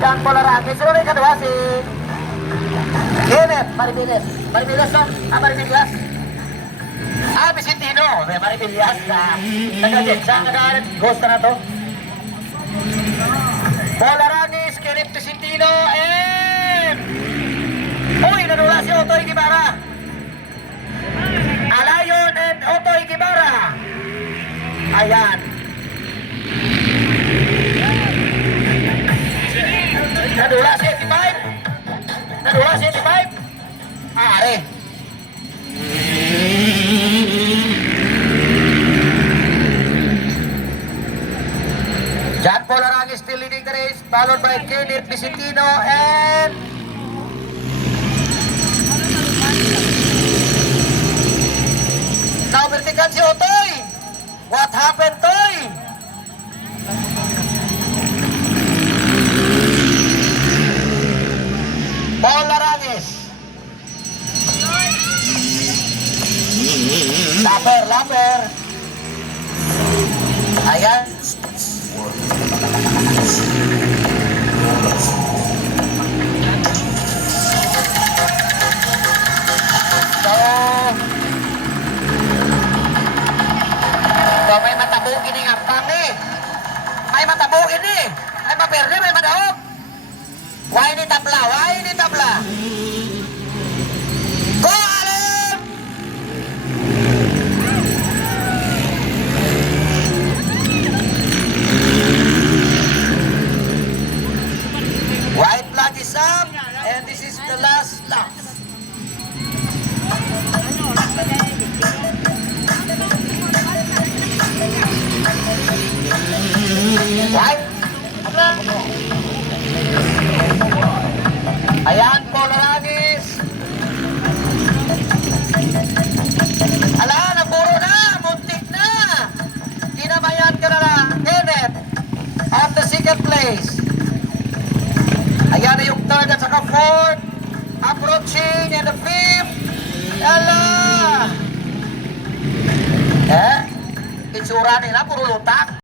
John Polaraki. Sino rin kadua si Kenneth Maribiles. Maribiles, no? Maribiles. Vicentino. May Maribiles na nag-agensa. Nag-ghost na to. Polaraki, Kenneth Vicentino, and uy, nadula si Otoy Guevara. Alayon and Otoy Guevara. Ayan. Nadula si 85. Nadula si 85. Are. John Polaraki still leading the race, followed by Kenneth Vicentino and now vertical si Otoy. What happened, Toy? Polaraki. Lapper. Ayan. So may matabo ini nga pami. May matabo ini. Ay maperde, may madaog. Why ni tabla? Go Allen! White flag is up, and this is the last lap. White. Ayan, Polaraki. Ala, naburo na, muntik na. Kinamayan ka na lang, Kenneth, at the second place. Ayan na yung third at saka fourth. Approaching and the fifth. Ala! Itsura nila, puro lutak.